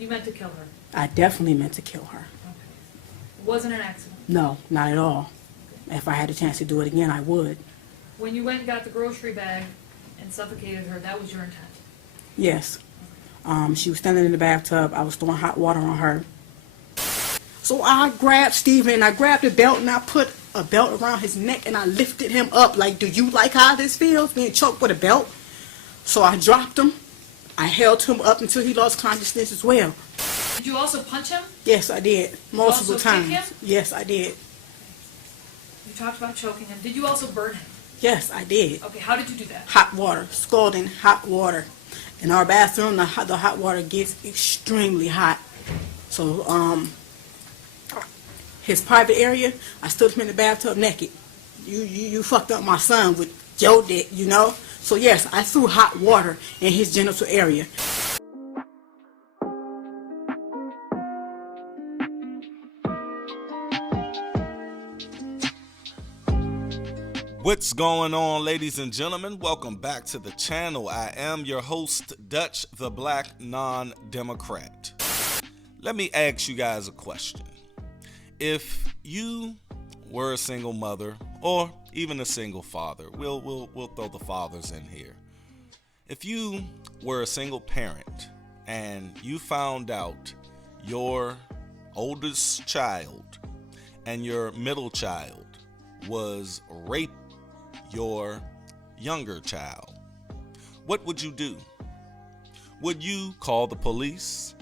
You meant to kill her? I definitely meant to kill her. Okay. Wasn't an accident? No, not at all. Okay. If I had a chance to do it again, I would. When you went and got the grocery bag and suffocated her, that was your intent? Yes. She was standing in the bathtub. I was throwing hot water on her. So I grabbed Steven and I grabbed a belt and I put a belt around his neck and I lifted him up like, do you like how this feels, being choked with a belt? So I dropped him. I held him up until he lost consciousness as well. Did you also punch him? Yes, I did. Multiple times. Kick him? Yes, I did. You talked about choking him. Did you also burn him? Yes, I did. Okay, how did you do that? Hot water, scalding hot water. In our bathroom, the hot water gets extremely hot. So, his private area, I stood him in the bathtub naked. You fucked up my son with your dick, you know? So yes, I threw hot water in his genital area. What's going on, ladies and gentlemen? Welcome back to the channel. I am your host, Dutch, the Black Non-Democrat. Let me ask you guys a question. If you were a single mother or even a single father, we'll throw the fathers in here. If you were a single parent and you found out your oldest child and your middle child was raped your younger child, what would you do? Would you call the police?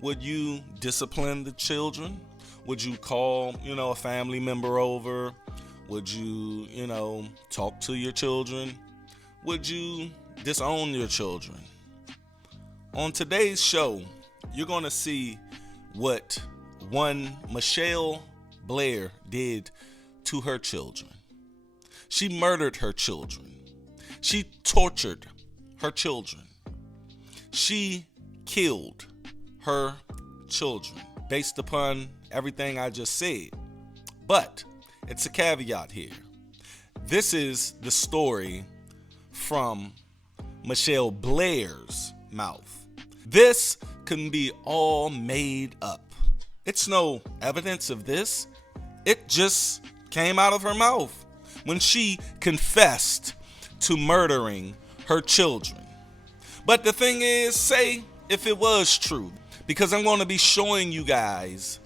Would you discipline the children? Would you call, a family member over? Would you, talk to your children? Would you disown your children? On today's show, you're going to see what one Mitchelle Blair did to her children. She murdered her children. She tortured her children. She killed her children based upon everything I just said. But it's a caveat here. This is the story from Mitchelle Blair's mouth. This can be all made up. It's no evidence of this. It just came out of her mouth when she confessed to murdering her children. But the thing is, say if it was true, because I'm going to be showing you guys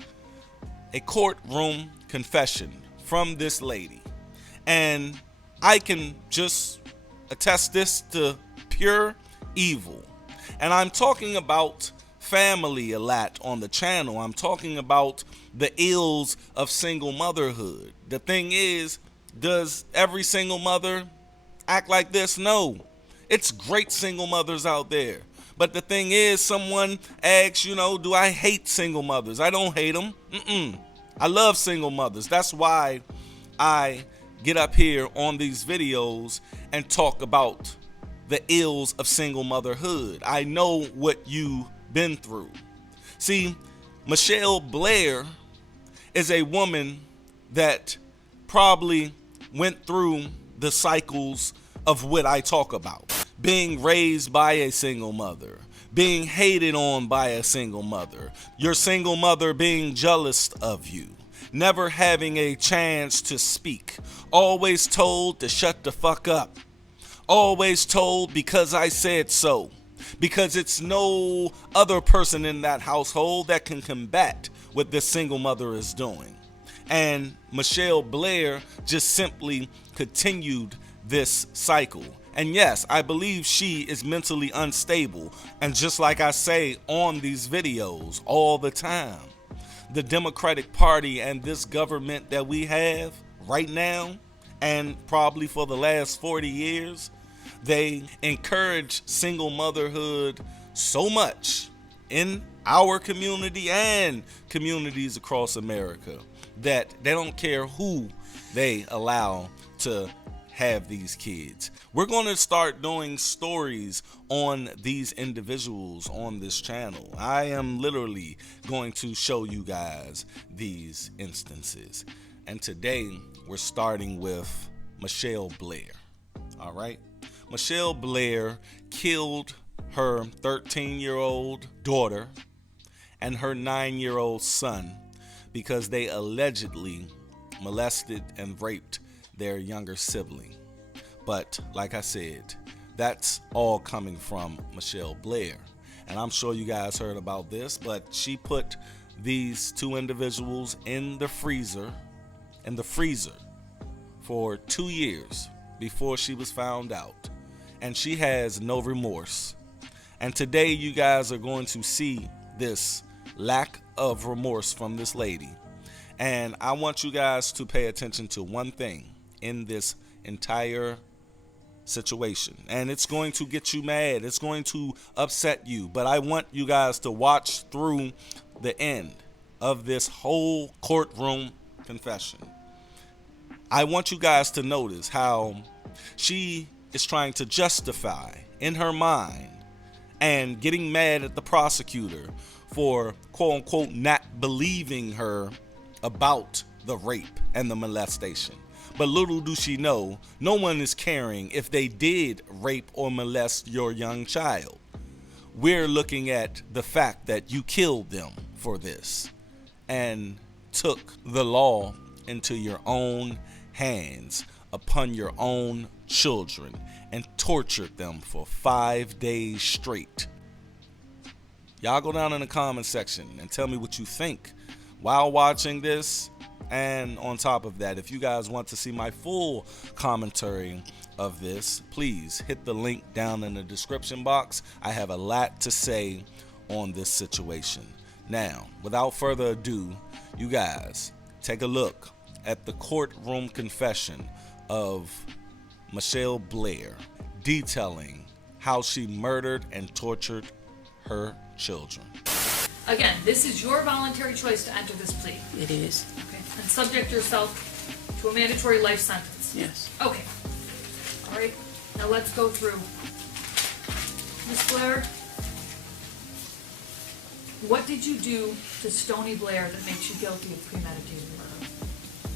a courtroom confession from this lady. And I can just attest this to pure evil. And I'm talking about family a lot on the channel. I'm talking about the ills of single motherhood. The thing is, does every single mother act like this? No. It's great single mothers out there. But the thing is, someone asks, do I hate single mothers? I don't hate them. I love single mothers. That's why I get up here on these videos and talk about the ills of single motherhood. I know what you've been through. See, Mitchelle Blair is a woman that probably went through the cycles of what I talk about. Being raised by a single mother, being hated on by a single mother, your single mother being jealous of you, never having a chance to speak, always told to shut the fuck up, always told because I said so, because it's no other person in that household that can combat what this single mother is doing. And Mitchelle Blair just simply continued this cycle. And yes, I believe she is mentally unstable. And just like I say on these videos all the time, the Democratic Party and this government that we have right now, and probably for the last 40 years, they encourage single motherhood so much in our community and communities across America that they don't care who they allow to have these kids. We're going to start doing stories on these individuals on this channel. I am literally going to show you guys these instances. And today we're starting with Mitchelle Blair. All right. Mitchelle Blair killed her 13-year-old daughter and her 9-year-old son because they allegedly molested and raped their younger sibling. But like I said, that's all coming from Mitchelle Blair. And I'm sure you guys heard about this, but she put these two individuals in the freezer for 2 years before she was found out. And she has no remorse. And today you guys are going to see this lack of remorse from this lady. And I want you guys to pay attention to one thing in this entire situation. And it's going to get you mad. It's going to upset you. But I want you guys to watch through the end of this whole courtroom confession. I want you guys to notice how she is trying to justify in her mind and getting mad at the prosecutor for quote unquote not believing her about the rape and the molestation. But little do she know, no one is caring if they did rape or molest your young child. We're looking at the fact that you killed them for this and took the law into your own hands upon your own children and tortured them for 5 days straight. Y'all go down in the comment section and tell me what you think while watching this. And on top of that, if you guys want to see my full commentary of this, please hit the link down in the description box. I have a lot to say on this situation. Now, without further ado, you guys take a look at the courtroom confession of Mitchelle Blair, detailing how she murdered and tortured her children. Again, this is your voluntary choice to enter this plea. It is. Okay. And subject yourself to a mandatory life sentence. Yes. Okay. All right. Now let's go through. Miss Blair, what did you do to Stony Blair that makes you guilty of premeditated murder?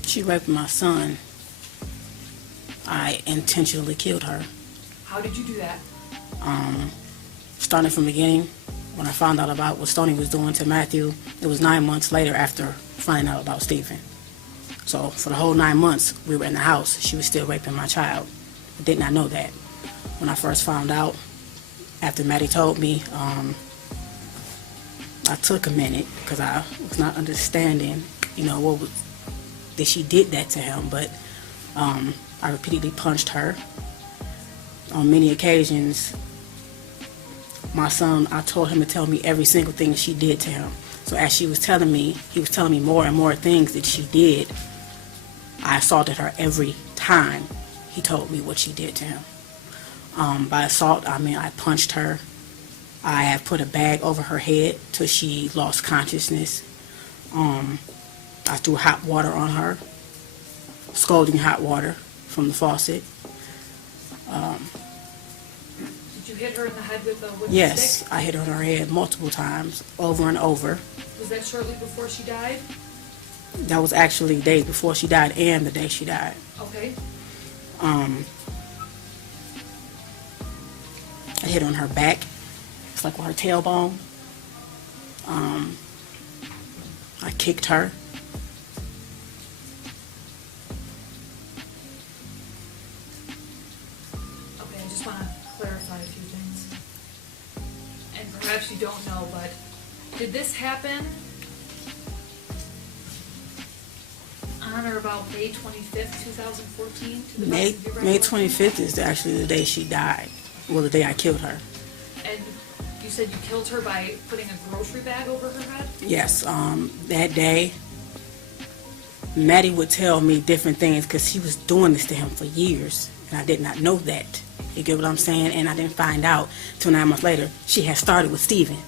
She raped my son. I intentionally killed her. How did you do that? Starting from the beginning, when I found out about what Stony was doing to Matthew, it was 9 months later after finding out about Stephen. So for the whole 9 months we were in the house, she was still raping my child. I did not know that. When I first found out, after Maddie told me, I took a minute because I was not understanding, that she did that to him. But I repeatedly punched her. On many occasions, my son, I told him to tell me every single thing she did to him. So as he was telling me more and more things that she did. I assaulted her every time he told me what she did to him. By assault, I mean I punched her. I have put a bag over her head till she lost consciousness. I threw hot water on her, scalding hot water from the faucet. Did you hit her in the head with a wooden Yes, stick? I hit her on her head multiple times, over and over. Was that shortly before she died? That was actually days before she died and the day she died. Okay. I hit her on her back. It's like with her tailbone. I kicked her. Okay, I just want to clarify a few things. And perhaps you don't know, but did this happen on or about May 25th, 2014? To the May best of your May recollection? 25th is actually the day she died. Well, the day I killed her. And you said you killed her by putting a grocery bag over her head? Yes, that day, Maddie would tell me different things because she was doing this to him for years, and I did not know that. You get what I'm saying? And I didn't find out till 9 months later. She had started with Stephen.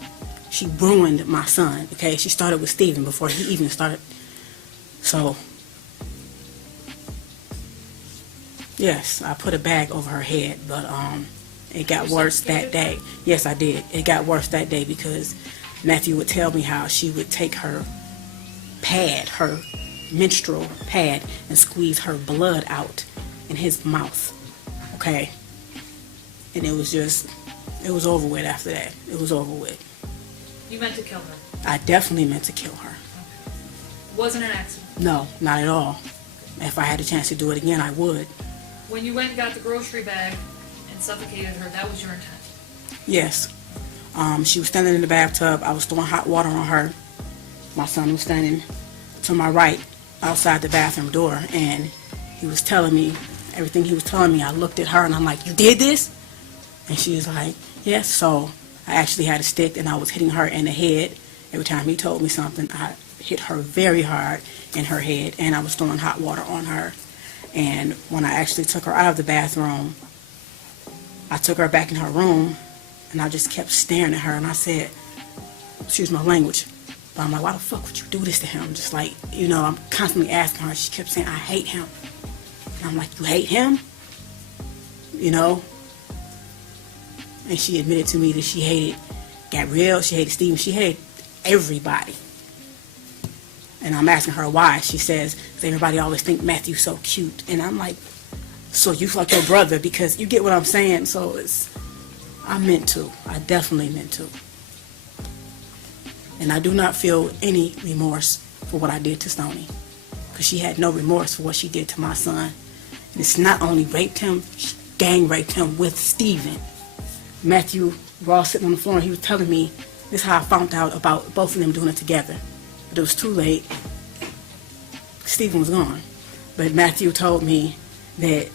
She ruined my son, okay? She started with Stephen before he even started. So, yes, I put a bag over her head, but it got worse that day. Yes, I did. It got worse that day because Matthew would tell me how she would take her pad, her menstrual pad, and squeeze her blood out in his mouth. Okay? And it was over with after that. It was over with. You meant to kill her? I definitely meant to kill her. Okay. Wasn't an accident? No, not at all. If I had a chance to do it again, I would. When you went and got the grocery bag and suffocated her, that was your intent? Yes. She was standing in the bathtub. I was throwing hot water on her. My son was standing to my right outside the bathroom door, and he was telling me everything he was telling me. I looked at her and I'm like, "You did this?" And she was like, "Yes." So I actually had a stick and I was hitting her in the head. Every time he told me something, I hit her very hard in her head, and I was throwing hot water on her. And when I actually took her out of the bathroom, I took her back in her room, and I just kept staring at her, and I said, excuse my language, but I'm like, "Why the fuck would you do this to him?" Just like, I'm constantly asking her. She kept saying, "I hate him." And I'm like, "You hate him?" And she admitted to me that she hated Gabrielle, she hated Steven, she hated everybody. And I'm asking her why. She says, "Because everybody always think Matthew's so cute." And I'm like, "So you fuck your brother?" Because you get what I'm saying. So I meant to. I definitely meant to. And I do not feel any remorse for what I did to Stoney. Because she had no remorse for what she did to my son. And it's not only raped him, she gang raped him with Steven. Matthew, we're all sitting on the floor, and he was telling me, this is how I found out about both of them doing it together. But it was too late. Steven was gone. But Matthew told me that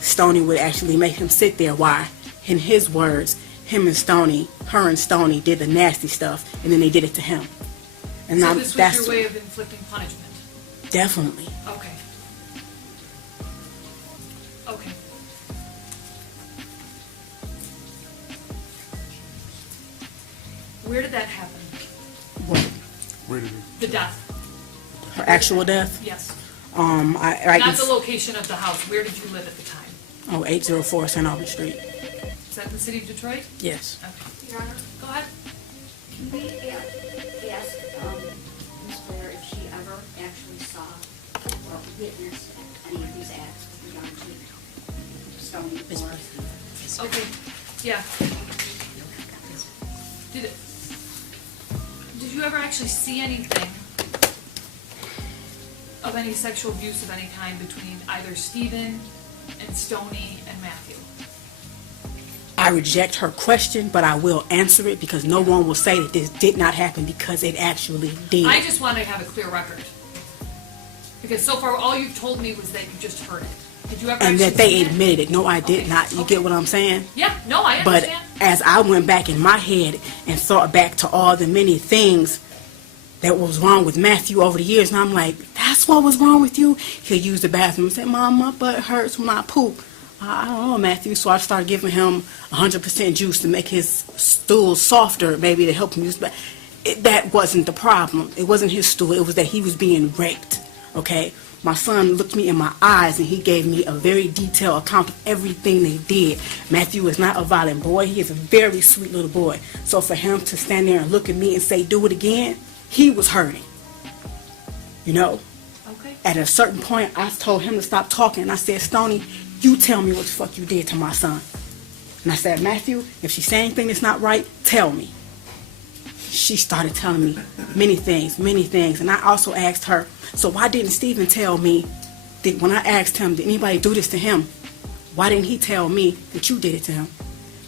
Stoney would actually make him sit there while, in his words, her and Stoney did the nasty stuff, and then they did it to him. And so this was your way of inflicting punishment? Definitely. Okay. Okay. Where did that happen? What? Where did The death? Her actual death? Yes. Not the location of the house. Where did you live at the time? 804 St. Albans Street. Is that in the city of Detroit? Yes. Okay. Your Honor, Go ahead. can we ask Ms. Blair if she ever actually saw or witnessed any of these acts with regard to Stoney or... Okay. Yeah. Did you ever actually see anything of any sexual abuse of any kind between either Steven and Stoney and Matthew? I reject her question, but I will answer it because no one will say that this did not happen because it actually did. I just want to have a clear record. Because so far all you've told me was that you just heard it. Did you ever and actually that they see it? admitted it. No, I did Okay. not. You Okay. get what I'm saying? Yeah, no, I But understand. as I went back in my head and thought back to all the many things that was wrong with Matthew over the years, and I'm like, that's what was wrong with you? He'll use the bathroom and say, "Mom, my butt hurts when I poop." I don't know, Matthew. So I started giving him 100% juice to make his stool softer, maybe to help him use the that wasn't the problem. It wasn't his stool. It was that he was being raped, okay? My son looked me in my eyes and he gave me a very detailed account of everything they did. Matthew is not a violent boy. He is a very sweet little boy. So for him to stand there and look at me and say, "Do it again," he was hurting. Okay. At a certain point, I told him to stop talking. And I said, "Stoney, you tell me what the fuck you did to my son." And I said, "Matthew, if she's saying anything that's not right, tell me." She started telling me many things. And I also asked her, "So why didn't Steven tell me that when I asked him, did anybody do this to him? Why didn't he tell me that you did it to him?"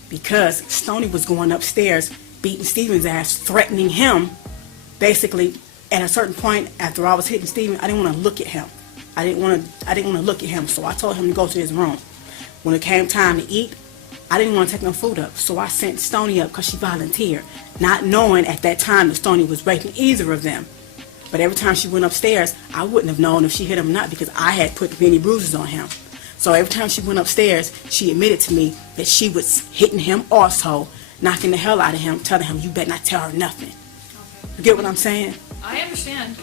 Because Stoney was going upstairs, beating Steven's ass, threatening him. Basically, at a certain point, after I was hitting Steven, I didn't want to look at him. I didn't want to look at him, so I told him to go to his room. When it came time to eat, I didn't want to take no food up, so I sent Stoney up because she volunteered, not knowing at that time that Stoney was raping either of them. But every time she went upstairs, I wouldn't have known if she hit him or not because I had put many bruises on him. So every time she went upstairs, she admitted to me that she was hitting him also, knocking the hell out of him, telling him, "You better not tell her nothing." Okay. You get what I'm saying? I understand.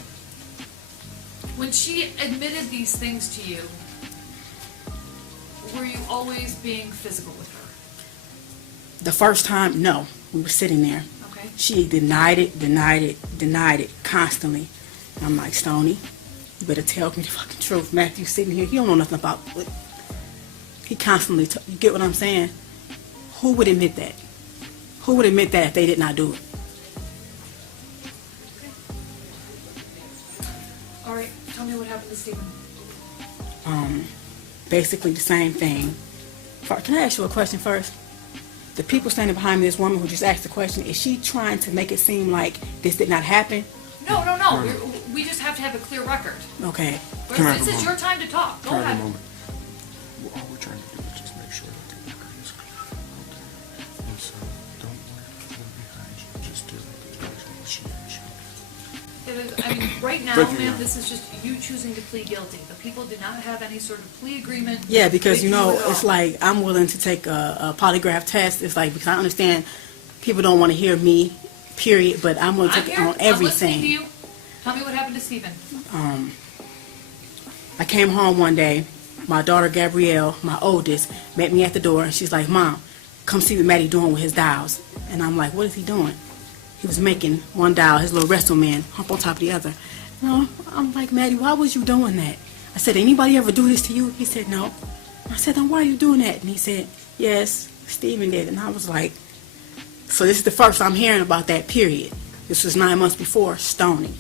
When she admitted these things to you, were you always being physical with her? The first time, no. We were sitting there. Okay. She denied it constantly. And I'm like, "Stoney, you better tell me the fucking truth." Matthew's sitting here. He don't know nothing about it. He constantly, you get what I'm saying? Who would admit that? Who would admit that if they did not do it? Tell me what happened to Stephen. Basically the same thing. Can I ask you a question first? The people standing behind me, this woman who just asked the question, is she trying to make it seem like this did not happen? No. We just have to have a clear record. Okay. This is your time to talk. Go ahead. All we're trying to do is just make sure that the record is clear. Okay? And so, don't worry behind you. Just do what she I mean, right now, Thank you, ma'am, ma'am. this is just you choosing to plead guilty. The people did not have any sort of plea agreement. Yeah, because with you know, at all. it's like I'm willing to take a polygraph test. It's like, because I understand people don't want to hear me, period, but I'm willing to I'm take here. it on I'm listening to everything. you. Tell me what happened to Stephen. I came home one day, my daughter Gabrielle, my oldest, met me at the door, and she's like, Mom, come see what Maddie doing with his dials. And I'm like, what is he doing? He was making one dial, his little wrestle man, hump on top of the other. No, I'm like, Maddie, why was you doing that? I said, anybody ever do this to you? He said, no. I said, then why are you doing that? And he said, yes, Stephen did. And I was like, so this is the first I'm hearing about that, period. This was 9 months before Stoney.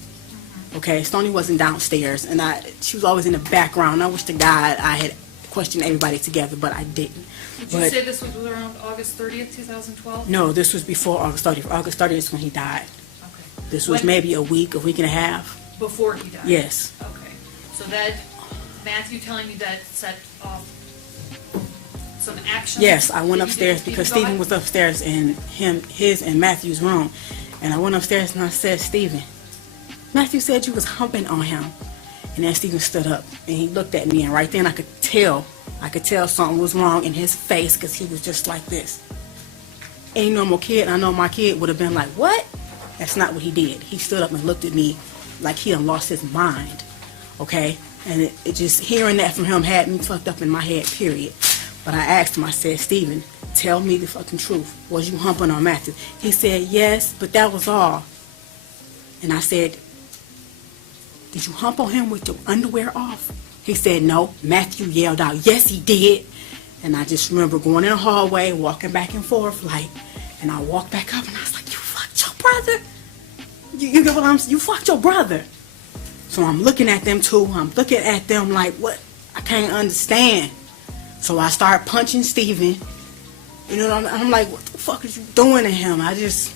Okay, Stoney wasn't downstairs, and she was always in the background. I wish to God I had questioned everybody together, but I didn't. Did you say this was around August 30th, 2012? No, this was before August 30th. August 30th is when he died. Okay. This was maybe a week and a half. Before he died? Yes. Okay. So that, Matthew telling me that set off some action? Yes, I went that you upstairs did because go Stephen ahead? was upstairs in his and Matthew's room. And I went upstairs and I said, Stephen, Matthew said you was humping on him. And then Stephen stood up and he looked at me, and right then I could tell something was wrong in his face, because he was just like this. Any normal kid, I know my kid would have been like, what? That's not what he did. He stood up and looked at me like he done lost his mind. Okay? And it just, hearing that from him had me fucked up in my head, period. But I asked him, I said, Stephen, tell me the fucking truth. Was you humping on Matthew? He said, yes, but that was all. And I said, did you hump on him with your underwear off? He said, no. Matthew yelled out, yes, he did. And I just remember going in the hallway, walking back and forth, like, and I walked back up and I was like, you fucked your brother? You get what I'm saying? You fucked your brother. So I'm looking at them too. I'm looking at them like, what? I can't understand. So I start punching Stephen. You know, I'm like, what the fuck is you doing to him? I just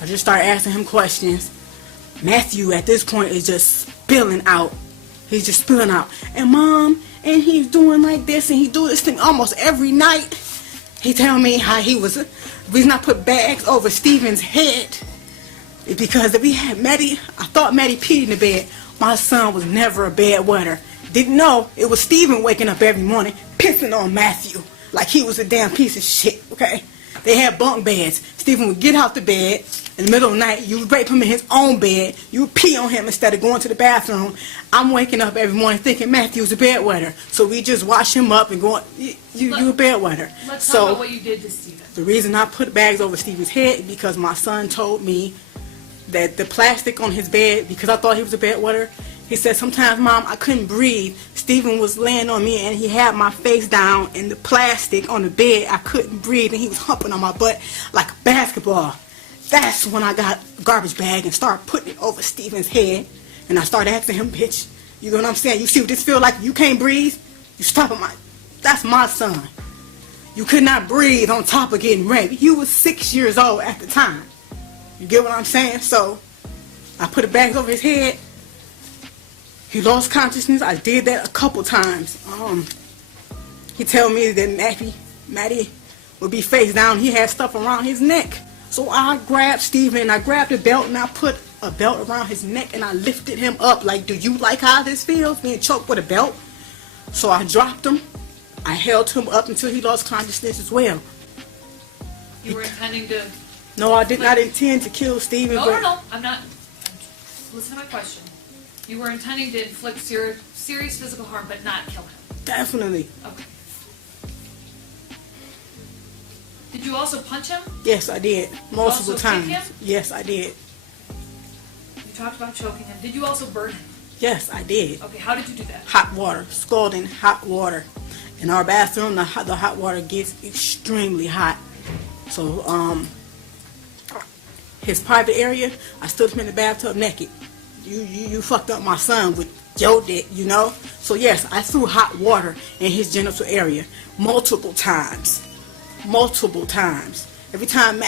started asking him questions. Matthew at this point is just spilling out. He's just spilling out. And Mom, and he's doing like this, and he do this thing almost every night. He tell me how he was, the reason I put bags over Stephen's head is because if we had Maddie, I thought Maddie peed in the bed. My son was never a bed wetter. Didn't know it was Stephen waking up every morning pissing on Matthew like he was a damn piece of shit, okay? They had bunk beds. Stephen would get out the bed in the middle of the night. You would rape him in his own bed. You would pee on him instead of going to the bathroom. I'm waking up every morning thinking Matthew's a bedwetter. So we just wash him up and go, you a bedwetter. Let's talk about what you did to Stephen. The reason I put bags over Stephen's head is because my son told me that the plastic on his bed, because I thought he was a bedwetter, he said, sometimes, Mom, I couldn't breathe. Stephen was laying on me, and he had my face down in the plastic on the bed. I couldn't breathe, and he was humping on my butt like a basketball. That's when I got a garbage bag and started putting it over Stephen's head. And I started asking him, bitch, you know what I'm saying? You see what this feel like? You can't breathe? You stop at that's my son. You could not breathe on top of getting raped. You was 6 years old at the time. You get what I'm saying? So I put the bags over his head. He lost consciousness. I did that a couple times. He told me that Maddie would be face down. He had stuff around his neck. So I grabbed Stephen, I grabbed a belt, and I put a belt around his neck, and I lifted him up. Like, do you like how this feels, being choked with a belt? So I dropped him. I held him up until he lost consciousness as well. You were intending to... No, I did not intend to kill Stephen. No, I'm not... Listen to my question. You were intending to inflict serious physical harm, but not kill him. Definitely. Okay. Did you also punch him? Yes, I did. Multiple also times. kick him? Yes, I did. You talked about choking him. Did you also burn him? Yes, I did. Okay, how did you do that? Hot water. Scalding hot water. In our bathroom, the hot water gets extremely hot. So, his private area, I stood him in the bathtub naked. you fucked up my son with your dick, you know? So yes, I threw hot water in his genital area multiple times. Multiple times. Every time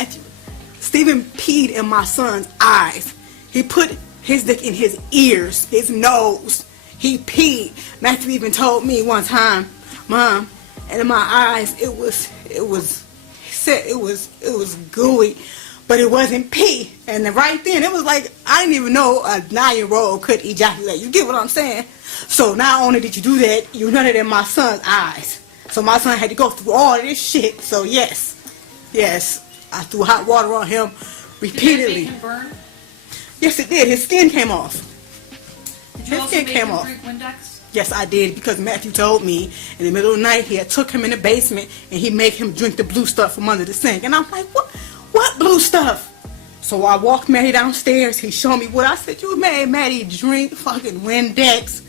Stephen peed in my son's eyes. He put his dick in his ears, his nose. He peed. Matthew even told me one time, Mom, and in my eyes it was gooey, but it wasn't pee. And then right then it was like, I didn't even know a 9-year-old could ejaculate. You get what I'm saying? So not only did you do that, you done it in my son's eyes. So my son had to go through all of this shit. So yes, I threw hot water on him repeatedly. Did that make him burn? Yes, it did. His skin came off. Did you His also skin make came him off. drink Windex? Yes, I did, because Matthew told me in the middle of the night he had took him in the basement and he made him drink the blue stuff from under the sink. And I'm like, what blue stuff? So I walked Maddie downstairs. He showed me what I said. You made Maddie drink fucking Windex.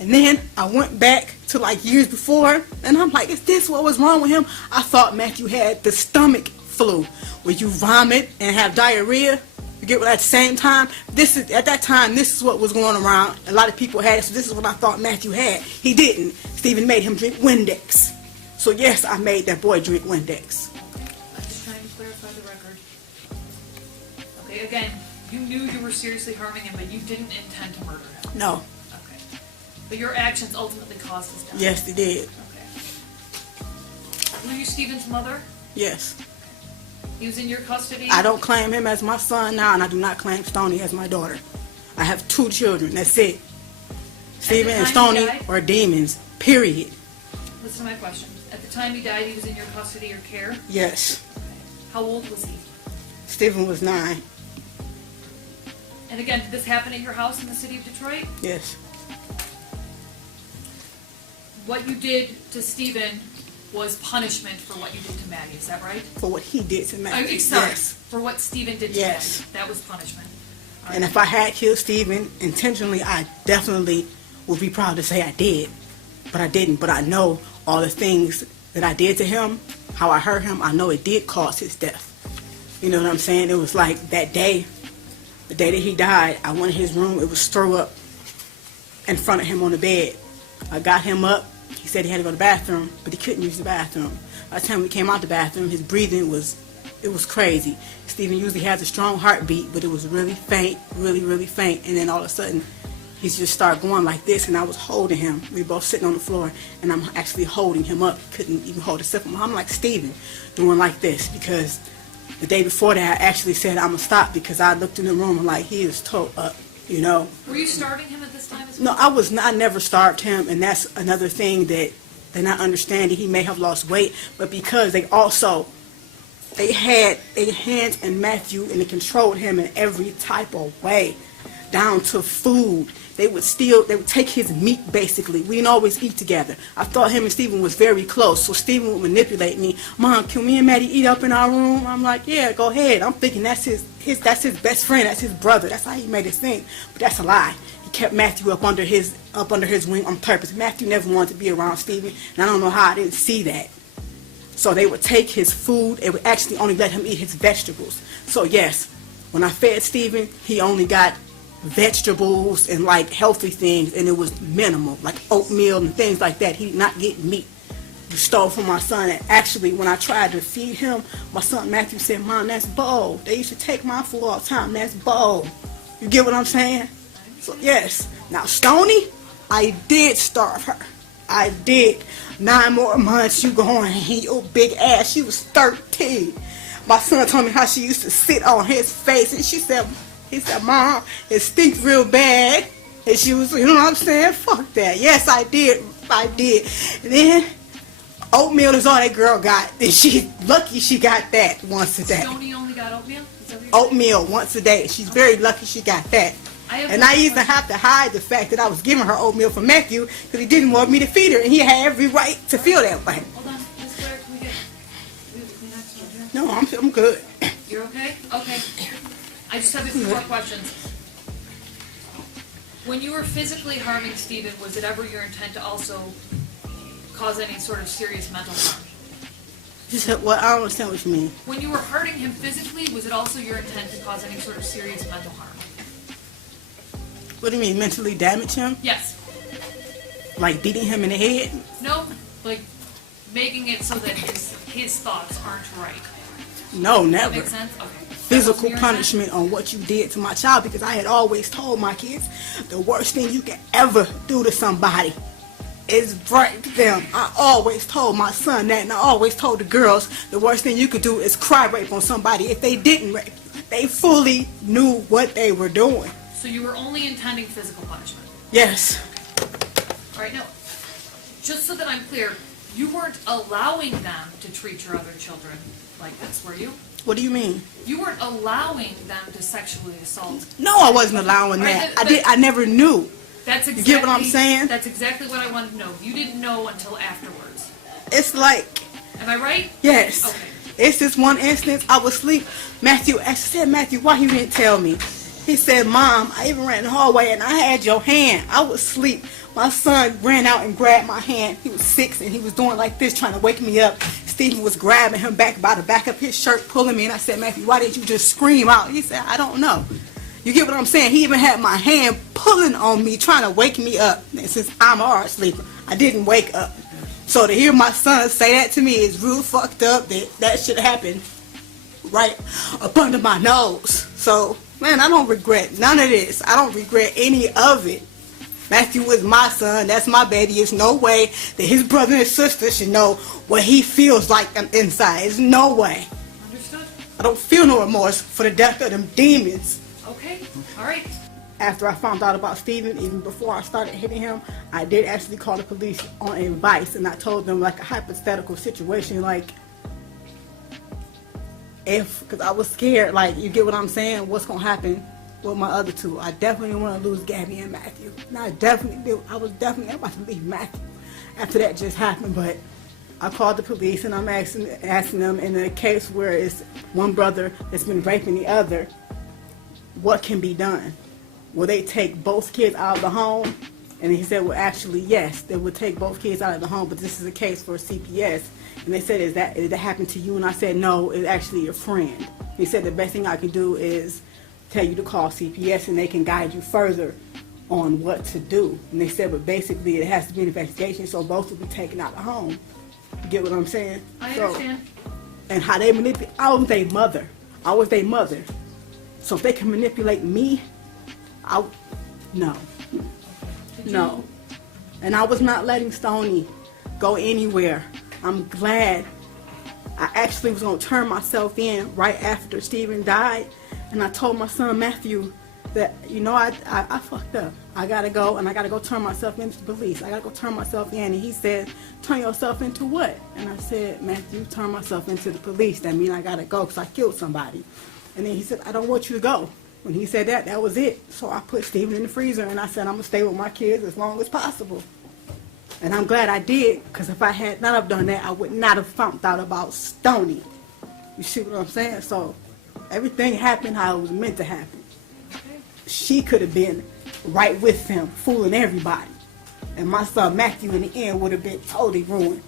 And then I went back to like years before, and I'm like, is this what was wrong with him? I thought Matthew had the stomach flu, where you vomit and have diarrhea. You get what, at the same time? At that time, this is what was going around. A lot of people had it, so this is what I thought Matthew had. He didn't. Stephen made him drink Windex. So yes, I made that boy drink Windex. I'm just trying to clarify the record. Okay, again, you knew you were seriously harming him, but you didn't intend to murder him. No. Okay. But your actions ultimately caused his death. Yes, they did. Okay. Were you Stephen's mother? Yes. He was in your custody? I don't claim him as my son now, and I do not claim Stoney as my daughter. I have 2 children. That's it. Stephen and time he Stoney died? are demons. Period. Listen to my question. At the time he died, he was in your custody or care? Yes. How old was he? Stephen was 9. And again, did this happen at your house in the city of Detroit? Yes. What you did to Stephen was punishment for what you did to Maddie, is that right? For what he did to Matthew. Sorry, Yes. for what Stephen did to Yes. Maddie. That was punishment. And if I had killed Stephen intentionally, I definitely would be proud to say I did. But I didn't. But I know all the things that I did to him, how I hurt him, I know it did cause his death. You know what I'm saying? It was like that day, the day that he died, I went in his room, it was throw up in front of him on the bed. I got him up. He said he had to go to the bathroom, but he couldn't use the bathroom. By the time we came out the bathroom, his breathing was crazy. Stephen usually has a strong heartbeat, but it was really faint, really faint. And then all of a sudden, he just started going like this, and I was holding him. We were both sitting on the floor, and I'm actually holding him up. Couldn't even hold a sip of him. I'm like, Stephen, doing like this, because the day before that, I actually said I'm going to stop, because I looked in the room and like, he is toe up, you know. Were you starving him at this time as well? No, I never starved him, and that's another thing that they're not understanding. He may have lost weight, but because they had their hands in Matthew, and they controlled him in every type of way, down to food. They would take his meat, basically. We didn't always eat together. I thought him and Stephen was very close, so Stephen would manipulate me. Mom, can me and Maddie eat up in our room? I'm like, yeah, go ahead. I'm thinking that's his best friend, that's his brother. That's how he made it seem. But that's a lie. He kept Matthew up under his wing on purpose. Matthew never wanted to be around Stephen, and I don't know how I didn't see that. So they would take his food. They would actually only let him eat his vegetables. So yes, when I fed Stephen, he only got vegetables and like healthy things, and it was minimal, like oatmeal and things like that. He did not get meat. You stole from my son. And actually, when I tried to feed him, my son Matthew said, Mom, that's bold. They used to take my food all the time. That's bold. You get what I'm saying? So yes. Now Stoney, I did starve her. I did. 9 more months, you going, your big ass. She was 13. My son told me how she used to sit on his face, and he said, Mom, it stinks real bad. And she was, you know what I'm saying? Fuck that. Yes, I did. And then oatmeal is all that girl got. And she's lucky she got that once a day. Stoney only got oatmeal? Is that what you're Oatmeal once a day. She's very lucky she got that. And I even have to hide the fact that I was giving her oatmeal for Matthew, because he didn't want me to feed her, and he had every right to feel that way. Hold on, Miss Blair, can we get Kleenex over here? No, I'm good. You're okay? Okay. I just have a few more questions. When you were physically harming Stephen, was it ever your intent to also cause any sort of serious mental harm? She said, well, I don't understand what you mean. When you were hurting him physically, was it also your intent to cause any sort of serious mental harm? What do you mean, mentally damage him? Yes. Like beating him in the head? No, like making it so that his thoughts aren't right. No, That never. makes sense? Okay. Physical punishment on what you did to my child, because I had always told my kids the worst thing you can ever do to somebody is break them. I always told my son that, and I always told the girls the worst thing you could do is cry rape on somebody if they didn't rape you. They fully knew what they were doing. So you were only intending physical punishment. Yes. All right, now, just so that I'm clear, you weren't allowing them to treat your other children like this, were you? What do you mean? You weren't allowing them to sexually assault. No, I wasn't allowing All right, that. I never knew. That's exactly, You get what I'm saying? That's exactly what I wanted to know. You didn't know until afterwards. It's like, Am I right? yes. Okay. It's this one instance, I was asleep. Matthew actually said, Matthew, why you didn't tell me? He said, Mom, I even ran in the hallway and I had your hand. I was asleep. My son ran out and grabbed my hand. He was 6 and he was doing like this, trying to wake me up. Stephen was grabbing him back by the back of his shirt, pulling me. And I said, Matthew, why didn't you just scream out? He said, I don't know. You get what I'm saying? He even had my hand pulling on me, trying to wake me up. And since I'm a hard sleeper, I didn't wake up. So to hear my son say that to me is real fucked up. That should happen right up under my nose. So, man, I don't regret none of this. I don't regret any of it. Matthew is my son. That's my baby. There's no way that his brother and sister should know what he feels like inside. There's no way. Understood? I don't feel no remorse for the death of them demons. Okay. All right. After I found out about Stephen, even before I started hitting him, I did actually call the police on advice, and I told them like a hypothetical situation, like because I was scared, like, you get what I'm saying, what's gonna happen with my other two. I definitely didn't want to lose Gabby and Matthew, and I was definitely about to leave Matthew after that just happened. But I called the police, and I'm asking them, in a case where it's one brother that's been raping the other, what can be done? Will they take both kids out of the home? And he said, well, actually, yes, they would take both kids out of the home, but this is a case for CPS. And they said, did that happen to you? And I said, no, it's actually your friend. He said, the best thing I can do is tell you to call CPS, and they can guide you further on what to do. And they said, but basically, it has to be an investigation, so both will be taken out of the home. You get what I'm saying? I understand. And how they manipulate, I was their mother. So if they can manipulate me, no. No. And I was not letting Stoney go anywhere. I'm glad. I actually was going to turn myself in right after Stephen died. And I told my son Matthew that, I fucked up. I got to go, and I got to go turn myself into the police. I got to go turn myself in. And he said, turn yourself into what? And I said, Matthew, turn myself into the police. That means I got to go because I killed somebody. And then he said, I don't want you to go. When he said that, that was it. So I put Stephen in the freezer, and I said, I'm going to stay with my kids as long as possible. And I'm glad I did, because if I had not have done that, I would not have found out about Stoney. You see what I'm saying? So everything happened how it was meant to happen. Okay. She could have been right with them, fooling everybody. And my son Matthew in the end would have been totally ruined.